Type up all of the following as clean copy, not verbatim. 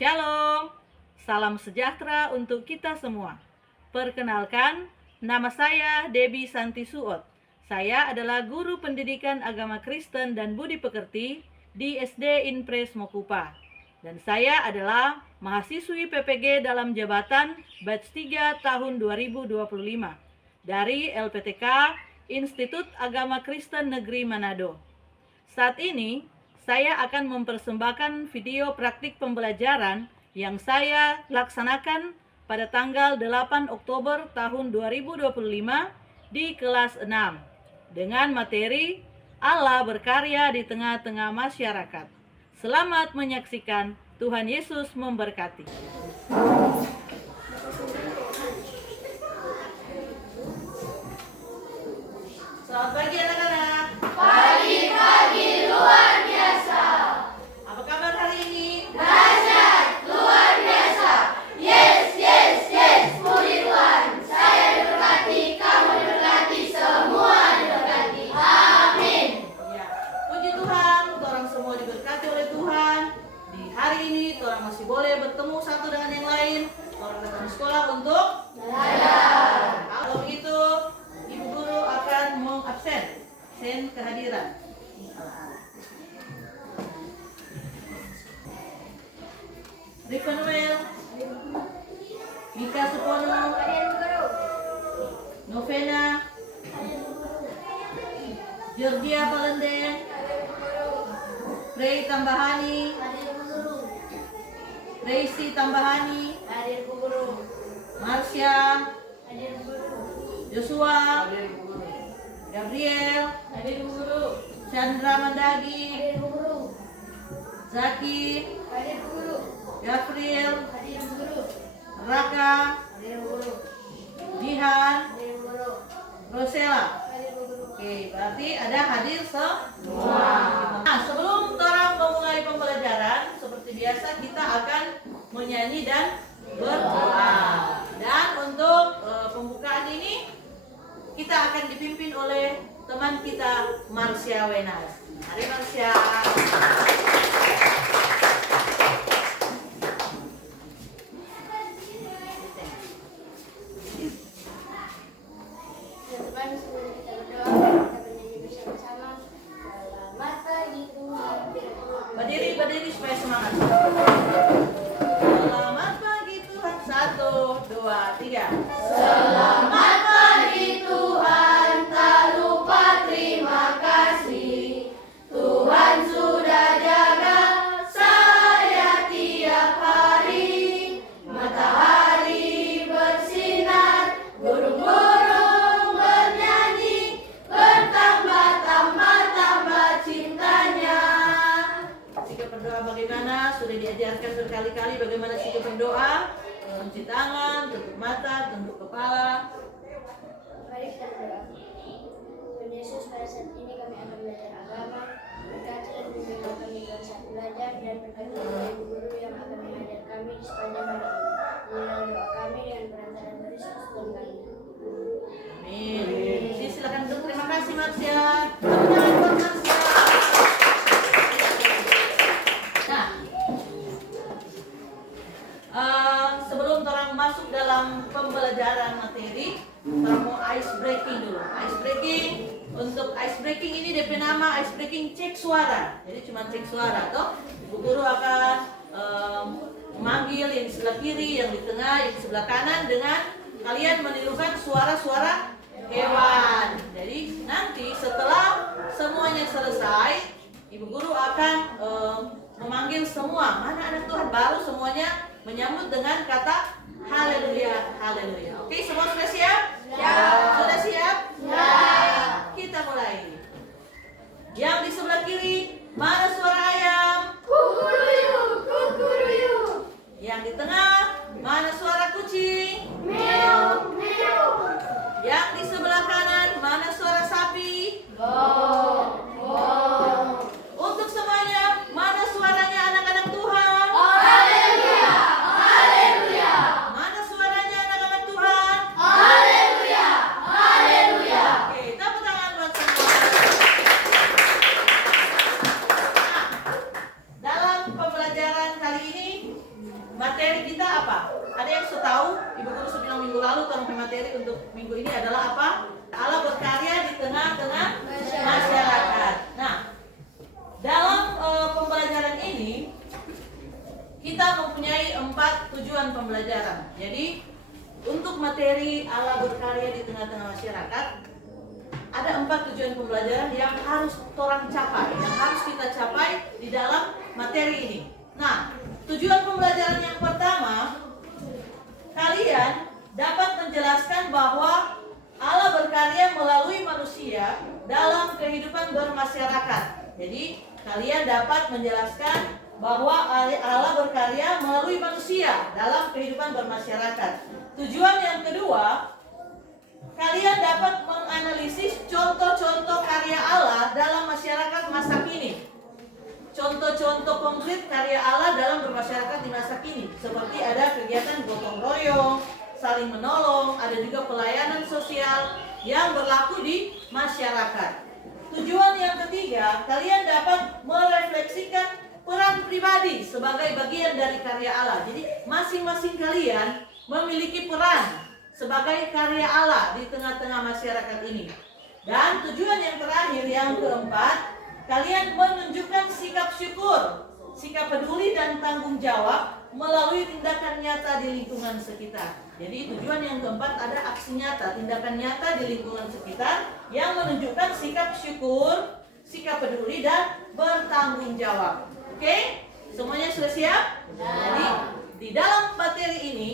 Shalom, salam sejahtera untuk kita semua. Perkenalkan, nama saya Debbie Santi Suot. Saya adalah guru pendidikan agama Kristen dan budi pekerti di SD Inpres Mokupa. Dan saya adalah mahasiswi PPG dalam jabatan batch 3 tahun 2025 dari LPTK Institut Agama Kristen Negeri Manado. Saat ini, saya akan mempersembahkan video praktik pembelajaran yang saya laksanakan pada tanggal 8 Oktober tahun 2025 di kelas 6 dengan materi Allah berkarya di tengah-tengah masyarakat. Selamat menyaksikan, Tuhan Yesus memberkati. Selamat pagi anak-anak. Pagi-pagi luar biasa. Apa kabar hari ini? Dahsyat, luar biasa. Yes, yes, yes, puji Tuhan. Saya diberkati, kamu diberkati, semua diberkati. Amin. Ya, puji Tuhan, orang semua diberkati oleh Tuhan. Di hari ini, orang masih boleh bertemu satu dengan yang lain. Orang datang sekolah untuk belajar. Kalau begitu, Ibu Guru akan mengabsen kehadiran. Rifan Noel, Mika Supono, Novena, Georgia Palendeng, Ray Tambahani, Raisi Tambahani, Marsha, Joshua, Gabriel, Chandra Mandagi, Zaki, Gabriel, Raka, Jihan, Rosella. Oke, berarti ada hadir semua. Nah, sebelum orang memulai pembelajaran, seperti biasa kita akan menyanyi dan berdoa. Dan untuk pembukaan ini kita akan dipimpin oleh teman kita Marsha Wenas. Mari Marsha. Teman-teman, sebelum kita berdoa, kita bernyanyi bersama-sama. Selamat pagi Tuhan. Berdiri supaya semangat. Selamat pagi Tuhan. 1, 2, 3. Selamat pagi Tuhan, tak lupa terima kasih. Tuhan sudah jaga saya tiap hari. Matahari bersinar, burung-burung bernyanyi, bertambah-tambah cintanya. Sikap berdoa bagaimana? Sudah diajarkan berkali-kali bagaimana sikap berdoa. Cuci tangan, tutup mata, tunduk kepala. Mari kita berdoa. Tuhan Yesus, pada saat ini kami akan belajar agama. Berkati dan bimbing kami pada saat belajar, dan berkati kepada ibu guru yang akan mengajar kami di sepanjang hari ini. Inilah doa kami dengan perantaraan Kristus Tuhan kami. Amin. Silakan duduk. Terima kasih Marsha. Tepuk tangan buat Marsha. Nah, sebelum orang masuk dalam pembelajaran materi, orang mau ice breaking dulu. Ice breaking, untuk ice breaking ini DP nama ice breaking cek suara. Jadi cuma cek suara, toh. Ibu guru akan memanggil yang di sebelah kiri, yang di tengah, yang di sebelah kanan dengan kalian menirukan suara-suara hewan. Jadi nanti setelah semuanya selesai, Ibu guru akan memanggil semua. Mana anak Tuhan? Baru semuanya menyambut dengan kata haleluya, haleluya. Oke, semua sudah siap? Ya. Sudah siap? Ya. Kita mulai. Yang di sebelah kiri, mana suara ayam? Kukuruyu, kukuruyu. Yang di tengah, mana suara kucing? Meow, meow. Yang di sebelah kanan, mana suara sapi? Go, go. Untuk semuanya, mana suaranya anak-anak Tuhan? Haleluya, haleluya. Mana suaranya anak-anak Tuhan? Haleluya, haleluya. Oke, tepuk tangan buat semua. Nah, materi kita apa? Ada yang tahu? Ibu guru sudah bilang minggu lalu tolong materi untuk minggu ini adalah apa? Allah berkarya di tengah-tengah masyarakat. Nah, dalam pembelajaran ini kita mempunyai 4 tujuan pembelajaran. Jadi untuk materi Allah berkarya di tengah-tengah masyarakat, ada 4 tujuan pembelajaran yang harus orang capai, yang harus kita capai di dalam materi ini. Nah, tujuan pembelajaran yang pertama, kalian dapat menjelaskan bahwa Allah berkarya melalui manusia dalam kehidupan bermasyarakat. Jadi, kalian dapat menjelaskan bahwa Allah berkarya melalui manusia dalam kehidupan bermasyarakat. Tujuan yang kedua, kalian dapat menganalisis contoh-contoh karya Allah dalam masyarakat masa kini. Contoh-contoh konkret karya Allah dalam bermasyarakat di masa kini, seperti ada kegiatan gotong royong, saling menolong, ada juga pelayanan sosial yang berlaku di masyarakat. Tujuan yang ketiga, kalian dapat merefleksikan peran pribadi sebagai bagian dari karya Allah. Jadi masing-masing kalian memiliki peran sebagai karya Allah di tengah-tengah masyarakat ini. Dan tujuan yang terakhir, yang keempat, kalian menunjukkan sikap syukur, sikap peduli dan tanggung jawab melalui tindakan nyata di lingkungan sekitar. Jadi tujuan yang keempat ada aksi nyata, tindakan nyata di lingkungan sekitar yang menunjukkan sikap syukur, sikap peduli dan bertanggung jawab. Oke? Semuanya sudah siap? Jadi di dalam materi ini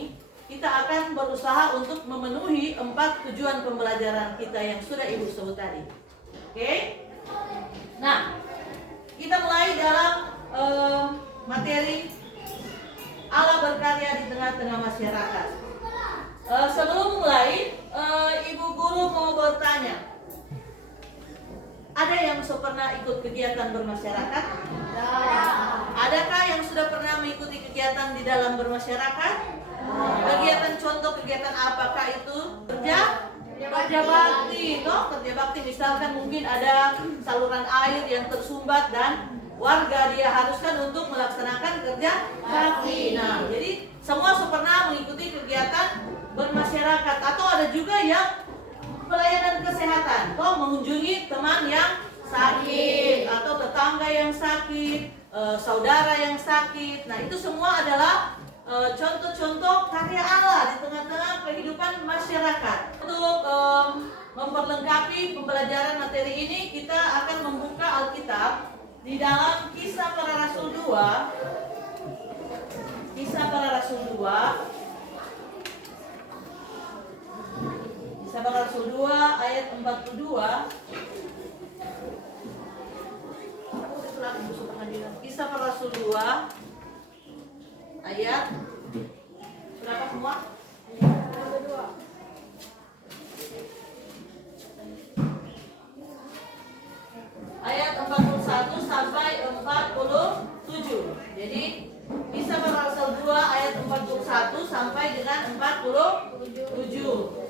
kita akan berusaha untuk memenuhi 4 tujuan pembelajaran kita yang sudah Ibu sebut tadi. Oke? Nah, kita mulai dalam materi Allah berkarya di tengah-tengah masyarakat. Sebelum mulai, Ibu guru mau bertanya. Ada yang pernah ikut kegiatan bermasyarakat? Adakah yang sudah pernah mengikuti kegiatan di dalam bermasyarakat? Kegiatan contoh kegiatan apakah itu? Kerja bakti, kerja bakti misalkan mungkin ada saluran air yang tersumbat dan warga dia haruskan untuk melaksanakan kerja bakti. Nah, jadi semua pernah mengikuti kegiatan bermasyarakat, atau ada juga yang pelayanan kesehatan, mengunjungi teman yang sakit atau tetangga yang sakit, saudara yang sakit. Nah, itu semua adalah contoh-contoh karya Allah di tengah-tengah kehidupan masyarakat. Untuk memperlengkapi pembelajaran materi ini, kita akan membuka Alkitab di dalam Kisah Para Rasul 2. Kisah Para Rasul 2. Kisah Para Rasul 2 ayat 42. Kisah Para Rasul 2 ayat berapa semua? Ayat 41 sampai 47. Jadi Kisah Para Rasul 2 ayat 41 sampai dengan 47.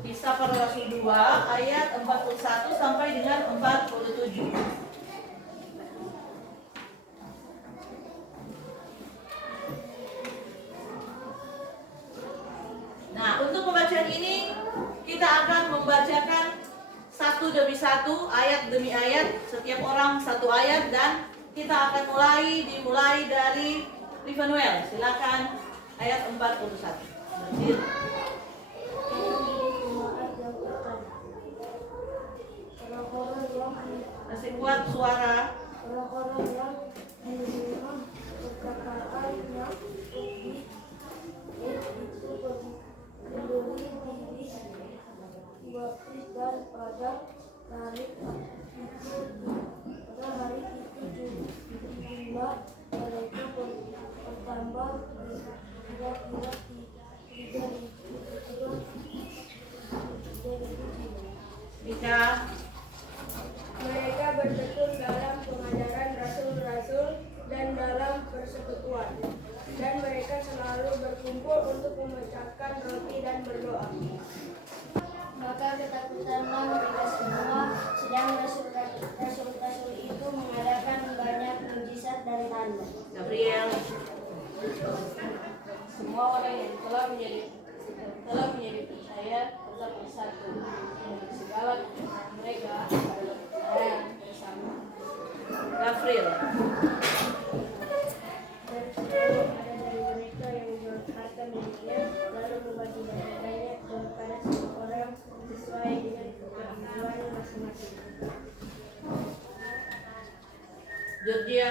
Kisah Para Rasul 2 ayat 41 sampai dengan 47. Nah, untuk pembacaan ini kita akan membacakan satu demi satu, ayat demi ayat, setiap orang satu ayat, dan kita akan dimulai dari Livanuel. Silakan ayat 41. Masih kuat suara. Orang-orang yang menerima perkataan yang itu memberi diri baptis dan pada hari itu jumlah mereka bertambah kira-kira 3.000 Bisa. Mereka bertekun dalam pengajaran rasul-rasul dan dalam persekutuan, dan mereka selalu berkumpul untuk memecahkan roti dan berdoa. Maka ketakutanlah mereka semua, sedang rasul-rasul itu mengadakan banyak mujizat dan tanda. Gabriel. yang telah menjadi percaya tetap bersatu. Dan segala keputusan mereka adalah kepercayaan bersama. Gafril. Dan selalu ada dari mereka yang memanfaatkan dirinya lalu membagi hartanya kepada semua orang sesuai dengan kebutuhan masing-masing. Georgia.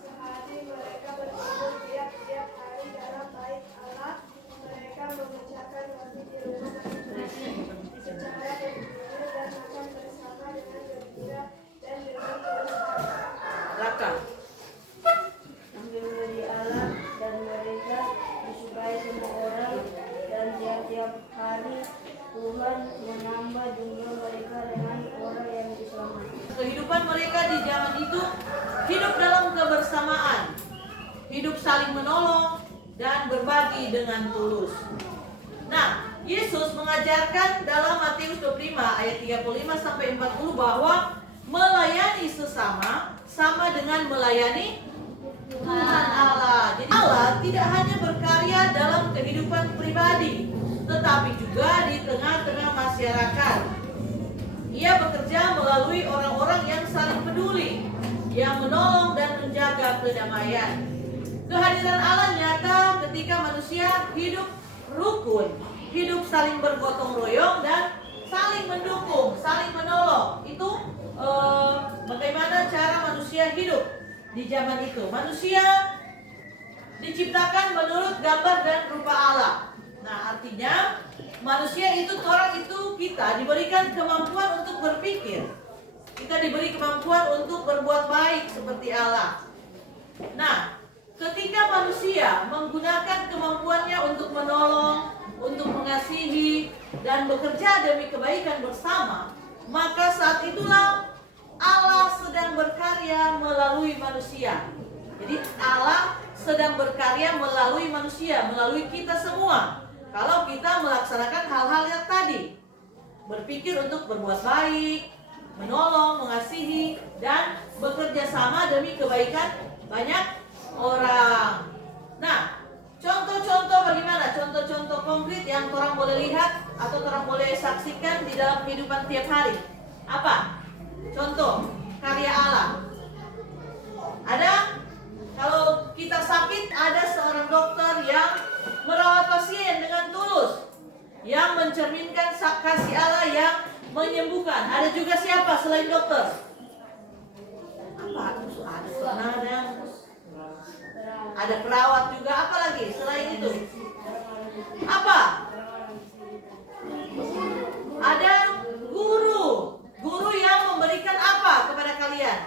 Sehari mereka berkumpul tiap-tiap hari dalam bait Allah. Mereka memecahkan roti di rumah masing-masing, bicara dan bergembira dan makan bersama dengan gembira dan dengan kebesaran. Raka. Sambil memuji Allah dan mereka disukai semua orang, dan tiap-tiap hari Tuhan menambah jumlah mereka dengan orang yang diselamatkan. Kehidupan mereka di zaman itu hidup dalam kebersamaan, hidup saling menolong dan berbagi dengan tulus. Nah, Yesus mengajarkan dalam Matius 25 ayat 35 sampai 40 bahwa melayani sesama sama dengan melayani Tuhan Allah. Jadi Allah tidak hanya berkarya dalam kehidupan pribadi, tetapi juga di tengah-tengah masyarakat. Ia bekerja melalui orang-orang yang saling peduli, yang menolong dan menjaga kedamaian. Kehadiran Allah nyata ketika manusia hidup rukun, hidup saling bergotong royong dan saling mendukung, saling menolong. Itu bagaimana cara manusia hidup di zaman itu. Manusia diciptakan menurut gambar dan rupa Allah. Nah, artinya manusia itu, orang itu, kita diberikan kemampuan untuk berpikir. Kita diberi kemampuan untuk berbuat baik seperti Allah. Nah, ketika manusia menggunakan kemampuannya untuk menolong, untuk mengasihi, dan bekerja demi kebaikan bersama, maka saat itulah Allah sedang berkarya melalui manusia. Jadi Allah sedang berkarya melalui manusia, melalui kita semua. Kalau kita melaksanakan hal-hal yang tadi, berpikir untuk berbuat baik, menolong, mengasihi, dan bekerja sama demi kebaikan banyak orang. Nah, contoh-contoh bagaimana? Contoh-contoh konkret yang orang boleh lihat atau orang boleh saksikan di dalam kehidupan tiap hari. Apa? Contoh karya Allah. Ada? Kalau kita sakit, ada seorang dokter yang merawat pasien dengan tulus, yang mencerminkan kasih Allah yang menyembuhkan. Ada juga siapa selain dokter? Apa? Ada perawat juga. Apa lagi selain itu? Apa? Ada guru. Guru yang memberikan apa kepada kalian?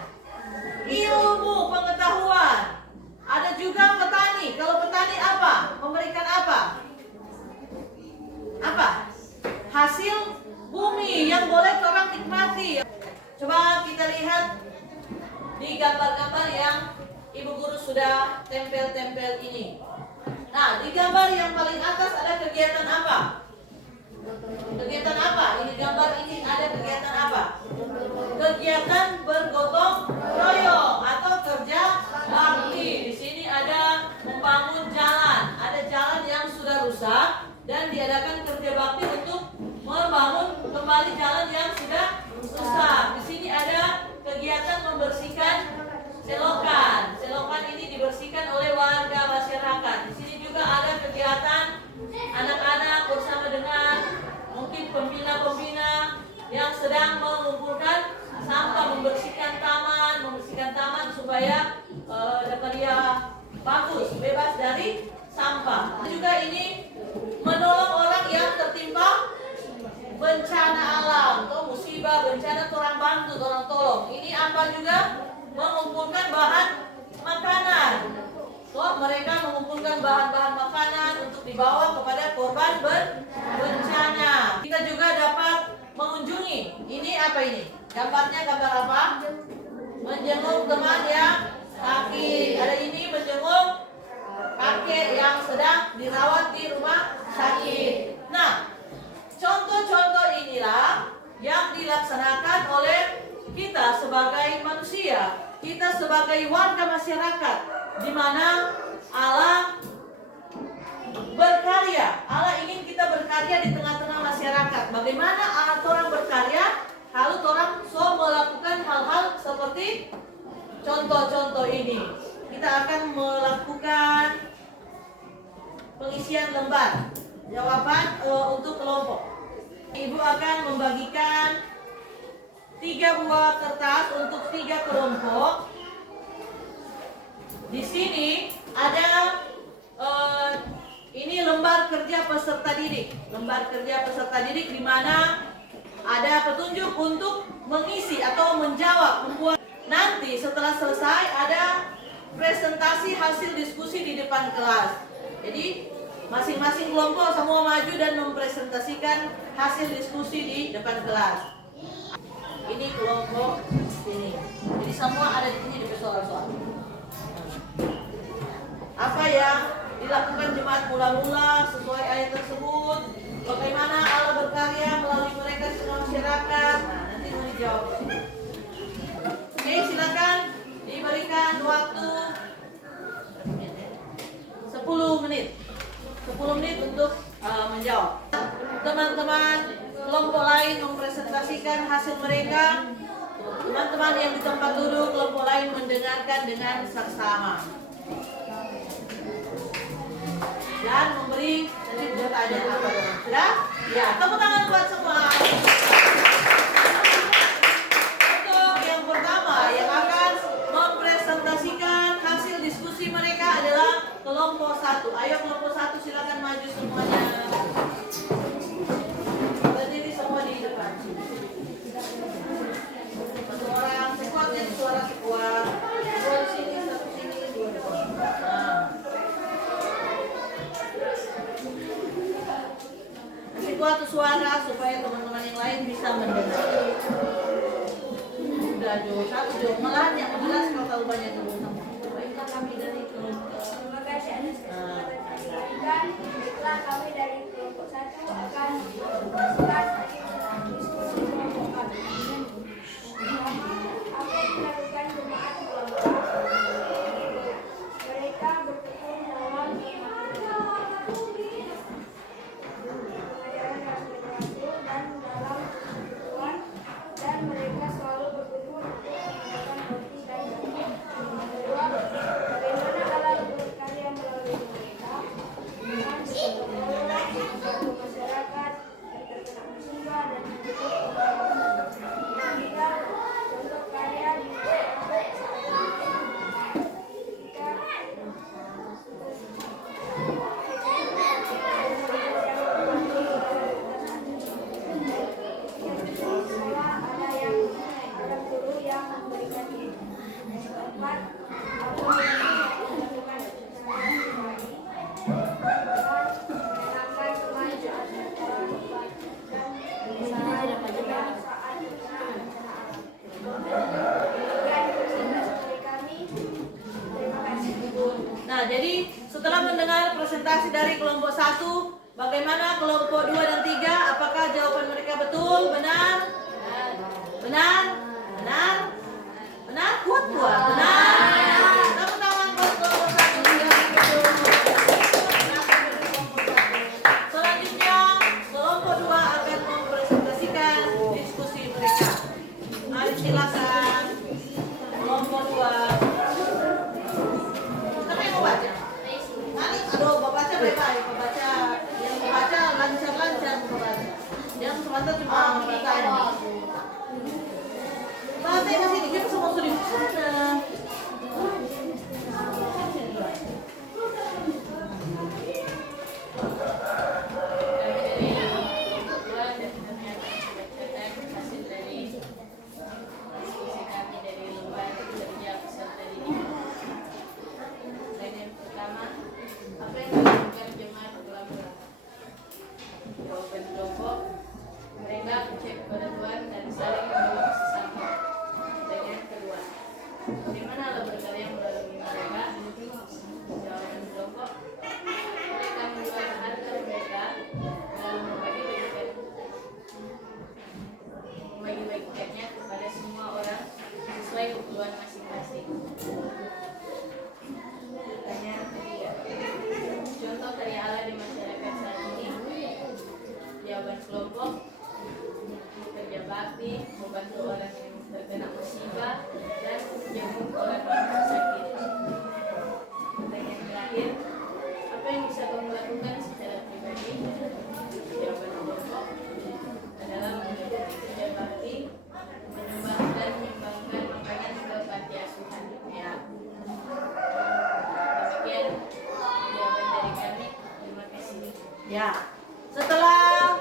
Ilmu, pengetahuan. Ada juga petani. Kalau petani apa? Memberikan apa? Apa? Hasil bumi yang boleh orang nikmati. Coba kita lihat di gambar-gambar yang Ibu Guru sudah tempel-tempel ini. Nah, di gambar yang paling atas ada kegiatan apa? Kegiatan apa? Ini gambar ini ada kegiatan apa? Kegiatan bergotong royong atau kerja bakti. Di sini ada membangun jalan. Ada jalan yang sudah rusak dan diadakan kerja bakti untuk membangun kembali jalan yang sudah rusak. Di sini ada kegiatan membersihkan selokan. Selokan ini dibersihkan oleh warga masyarakat. Di sini juga ada kegiatan anak-anak bersama dengan mungkin pembina-pembina yang sedang mengumpulkan sampah, membersihkan taman supaya dapat dia bagus, bebas dari sampah. Juga ini menolong orang yang tertimpa bencana alam atau musibah, bencana, orang bantu, orang tolong. Ini apa juga mengumpulkan bahan makanan. Mereka mengumpulkan bahan-bahan makanan untuk dibawa kepada korban bencana. Kita juga dapat mengunjungi. Ini apa ini? Gambarnya gambar apa? Menjenguk teman yang sakit. Ada ini menjenguk kakek yang sedang dirawat di rumah sakit. Nah, contoh-contoh inilah yang dilaksanakan oleh kita sebagai manusia, kita sebagai warga masyarakat, di mana Allah berkarya. Allah ingin kita berkarya di tengah-tengah masyarakat. Bagaimana orang berkarya? Kalau orang melakukan hal-hal seperti contoh-contoh ini. Kita akan melakukan pengisian lembar jawaban untuk kelompok. Ibu akan membagikan 3 buah kertas untuk 3 kelompok. Di sini ada ini lembar kerja peserta didik. Lembar kerja peserta didik di mana ada petunjuk untuk mengisi atau menjawab, membuat. Nanti setelah selesai ada presentasi hasil diskusi di depan kelas. Jadi masing-masing kelompok semua maju dan mempresentasikan hasil diskusi di depan kelas. Ini kelompok ini. Jadi semua ada di sini di soal-soal. Apa yang dilakukan jemaat mula-mula sesuai ayat tersebut? Bagaimana Allah berkarya melalui mereka di tengah masyarakat? Nah, nanti mau dijawab. Oke, silakan diberikan waktu 10 menit. 10 menit untuk menjawab. Teman-teman kelompok lain mempresentasikan hasil mereka. Teman-teman yang di tempat duduk kelompok lain mendengarkan dengan saksama. Dan memberi pertanyaan apa dong? Sudah? Ya, tepuk tangan buat semua. Untuk yang pertama yang akan mempresentasikan hasil diskusi mereka adalah kelompok 1. Ayo kelompok 1 silakan maju semuanya. Berdiri semua di depan. Satu orang sekuatnya suara sekuat. 2 di sini, 1 di sini, 2 di sini. Nah. Suatu suara supaya teman-teman yang lain bisa mendengar. Sudah Jo, 1 Jo. Malahan yang jelas kalau terlalu banyak dulu. Baiklah kami dari kelompok. Terima kasih atas kesempatan. Baiklah kami dari kelompok 1 akan mempresentasikan diskusi kelompok kami. Pertama, apa yang dilakukan jemaat kelompok? Mereka berkumpul dalam dan mereka selalu berkumpul untuk mengadakan roti dan daging. Kedua, bagaimana Allah berkarya melalui mereka dengan membantu masyarakat yang terkena musibah dan hidup. Ketiga, contoh karya di Nah, jadi setelah mendengar presentasi dari kelompok 1, bagaimana kelompok 2 dan 3? Apakah jawaban mereka betul? Benar? Benar? Benar? Benar? Kuat? Benar? Tepuk tangan buat kelompok 1 yang betul. Selanjutnya, kelompok 2 akan mempresentasikan diskusi mereka. Mari silakan kelompok 2. Aduh, baca baik-baik, baca. Yang membaca lancar-lancar membaca. Yang sebentar cuma membaca ini. Baca ke sini, kita semua sudah di sana. membagi-bagikannya kepada semua orang bakti, membantu orang yang terkena musibah, dan menjenguk orang yang sakit. Pertanyaan terakhir, apa yang bisa kamu lakukan secara pribadi? Jawaban kelompok adalah mengikuti kerja bakti, menyumbang dan menyumbangkan makanan ke panti asuhan. Ya. Demikian jawaban dari kami. Terima kasih. Ya. Setelah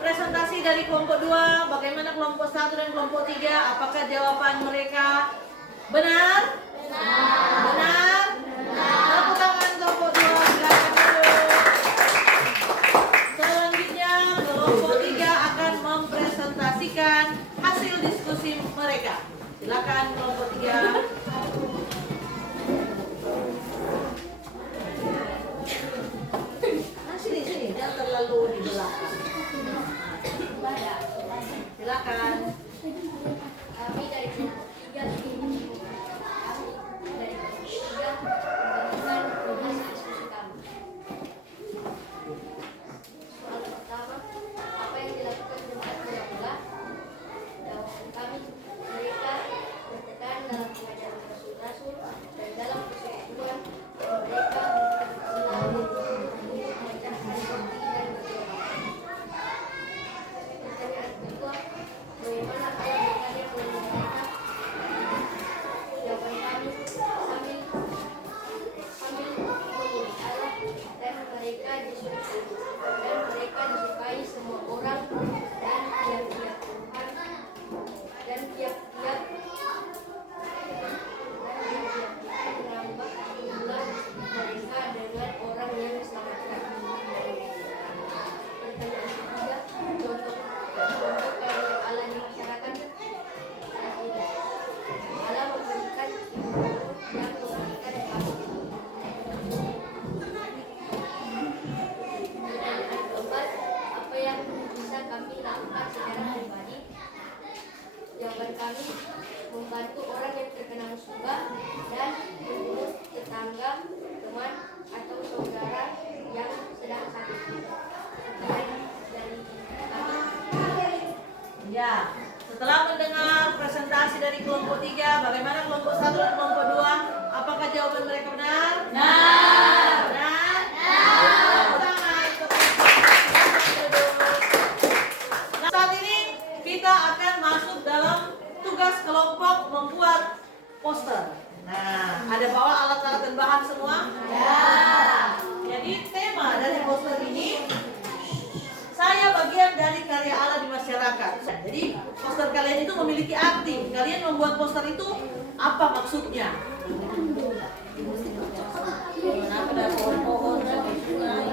presentasi dari kelompok 2, bagaimana kelompok 1 dan kelompok 3? Apakah jawaban mereka benar? Benar? Tepuk tangan kelompok 2, silakan duduk. Selanjutnya kelompok 3 akan mempresentasikan hasil diskusi mereka. Silakan kelompok 3. Sini, jangan terlalu di belakang. Silakan. Kami dari kelompok 3 memberikan hasil diskusi kami. Soal pertama, apa yang dilakukan jemaat bola-bola? Jawaban kami, mereka bertekan dalam pengajaran Rasul-Rasul, dan dalam persekutuan mereka selalu membaca hari bakti dan berdoa. Pertanyaan kedua, bagaimana Allah berkarya melalui mereka? Jawaban kami, sambil memuji Allah, dan mereka disukai semua orang, dan tiap-tiap Tuhan dan tiap-tiap menambah jumlah mereka dengan orang yang diselamatkan. Pertanyaan ketiga, contoh karya Allah di masyarakat. Tidak. Allah memberikan ibu yang memberikan kasih. Pertanyaan keempat, apa yang bisa kami lakukan secara pribadi? Jawaban kami, membantu orang yang terkena musibah dan mengurus tetangga, teman, atau saudara yang sedang sakit. Sekian dari kami. Ya, setelah mendengar presentasi dari kelompok 3, bagaimana kelompok 1 dan kelompok 2? Apakah jawaban mereka benar? Benar. Benar? Tepuk tangan. Nah, saat ini kita akan masuk dalam tugas kelompok membuat poster. Nah, ada bawa alat-alat dan bahan semua? Ya. Jadi tema dari poster ini, saya bagian dari karya Allah di masyarakat. Jadi poster kalian itu memiliki arti. Kalian membuat poster itu apa maksudnya? Kenapa ada pohon-pohon sampai sungai?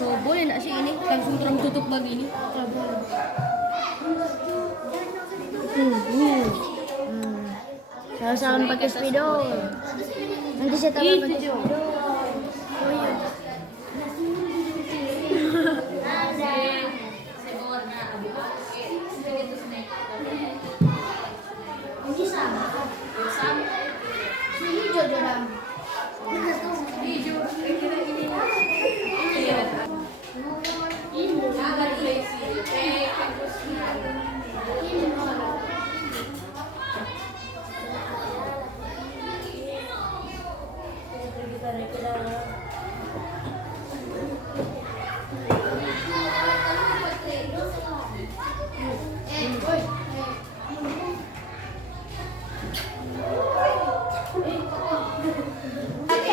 So, boleh nggak sih ini langsung terang tutup begini? Saya salam pakai spidol. Nanti saya taruh pakai spidol. Ini sama. Ini hijau jorang. Hijau. Kira ini. Saat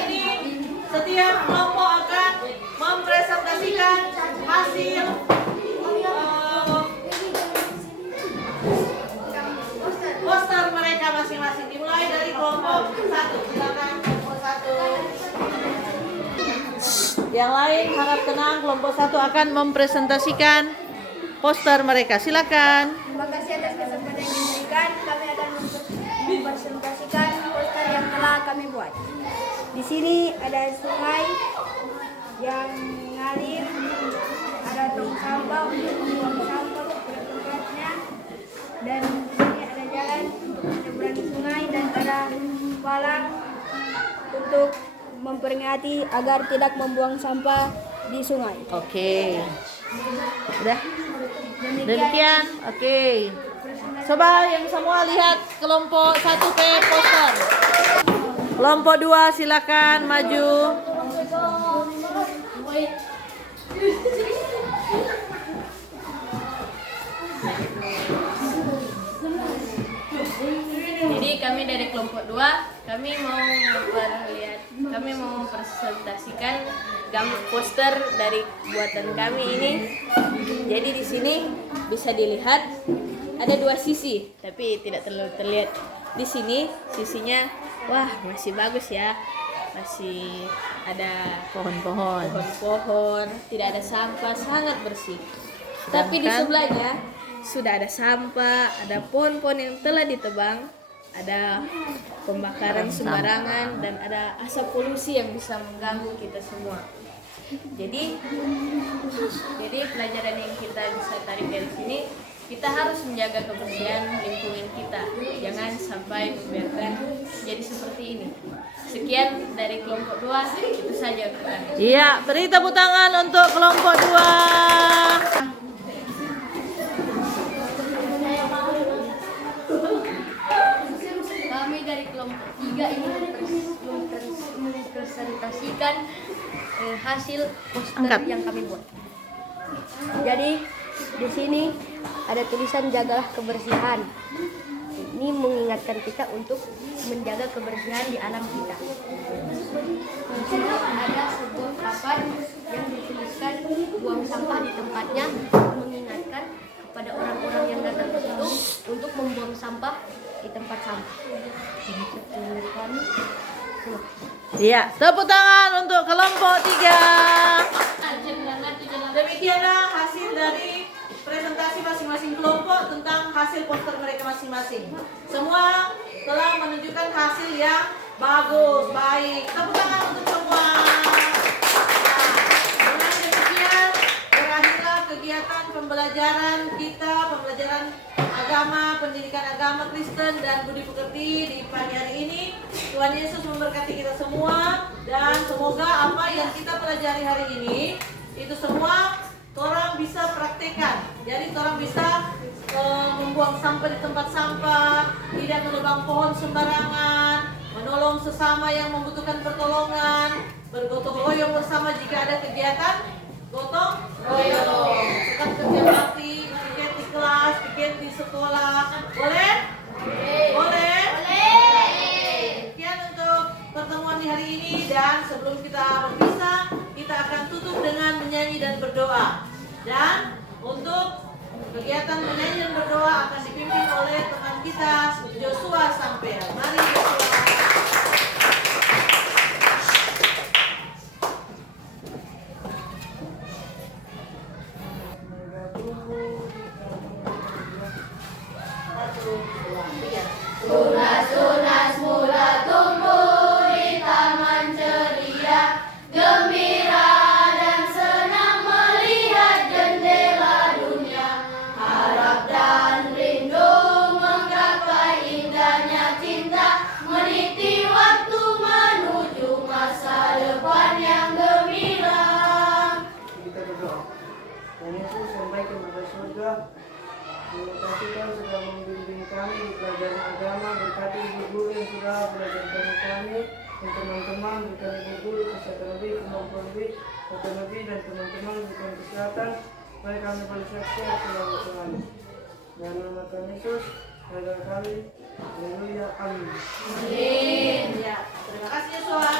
ini setiap kelompok akan mempresentasikan hasil poster mereka masing-masing. Dimulai dari kelompok 1. Silakan kelompok 1. Yang lain harap tenang, kelompok 1 akan mempresentasikan poster mereka. Silakan. Terima kasih atas kesempatan yang diberikan. Kami akan mempresentasikan poster yang telah kami buat. Di sini ada sungai yang mengalir, ada tong sampah untuk membuang sampah pada tempatnya, dan di sini ada jalan untuk menyeberangi sungai dan ada palang untuk memperingati agar tidak membuang sampah di sungai. Oke. Udah? Demikian. Oke. Coba yang semua lihat kelompok 1P poster. Kelompok 2 silakan maju. Jadi kami dari kelompok 2, kami mau mempresentasikan gambar poster dari buatan kami ini. Jadi di sini bisa dilihat ada 2 sisi, tapi tidak terlalu terlihat. Di sini sisinya wah masih bagus ya. Masih ada pohon-pohon, tidak ada sampah, sangat bersih. Tapi di sebelahnya sudah ada sampah, ada pohon-pohon yang telah ditebang, ada pembakaran sembarangan, dan ada asap polusi yang bisa mengganggu kita semua. Jadi pelajaran yang kita bisa tarik dari sini, kita harus menjaga kebersihan lingkungan kita. Jangan sampai membiarkan jadi seperti ini. Sekian dari kelompok 2, itu saja untuk kami. Iya, beri tepuk tangan untuk kelompok 2. Kami dari kelompok 3 ini mempresentasikan hasil poster yang kami buat. Jadi di sini ada tulisan jagalah kebersihan. Ini mengingatkan kita untuk menjaga kebersihan di alam kita. Di sini ada sebuah papan yang dituliskan buang sampah di tempatnya, mengingatkan kepada orang-orang yang datang ke situ untuk membuang sampah di tempat sampah. Iya, tepuk tangan untuk kelompok 3. Demikianlah hasil dari presentasi masing-masing kelompok tentang hasil poster mereka masing-masing. Semua telah menunjukkan hasil yang bagus, baik. Tepuk tangan untuk semua. Dengan demikian berakhirlah kegiatan pembelajaran kita, pembelajaran agama, pendidikan agama Kristen dan budi pekerti di pagi hari ini. Tuhan Yesus memberkati kita semua dan semoga apa yang kita pelajari hari ini itu semua orang bisa praktekkan. Jadi orang bisa membuang sampah di tempat sampah, tidak menebang pohon sembarangan, menolong sesama yang membutuhkan pertolongan, bergotong royong bersama jika ada kegiatan gotong royong. Bukan kerja bakti, piket di kelas, piket di sekolah. Boleh? Boleh? Sekian untuk pertemuan di hari ini, dan sebelum kita berpisah, kita akan tutup dengan menyanyi dan berdoa. Dan untuk kegiatan menyanyi dan berdoa akan dipimpin oleh teman kita Joshua Sampean. Mari Joshua. Tunas-tunas muda tumbuh di taman ceria, gembira dan senang melihat jendela dunia. Harap dan rindu menggapai indahnya cinta, meniti waktu menuju masa depan yang gemilang. Kita berdoa. Tuhan Yesus yang baik yang berada di surga, terima kasih Tuhan sudah membimbing kami di pelajaran agama. Berkati ibu guru yang sudah belajarkan kami, dan teman-teman berikan ibu guru kesehatan lebih, kemampuan lebih, kekuatan lebih, dan teman-teman berikan kesehatan supaya kami boleh sukses dalam Tuhan. Dalam nama Tuhan Yesus, dalam kami, haleluya, amin. Ya, terima kasih Joshua.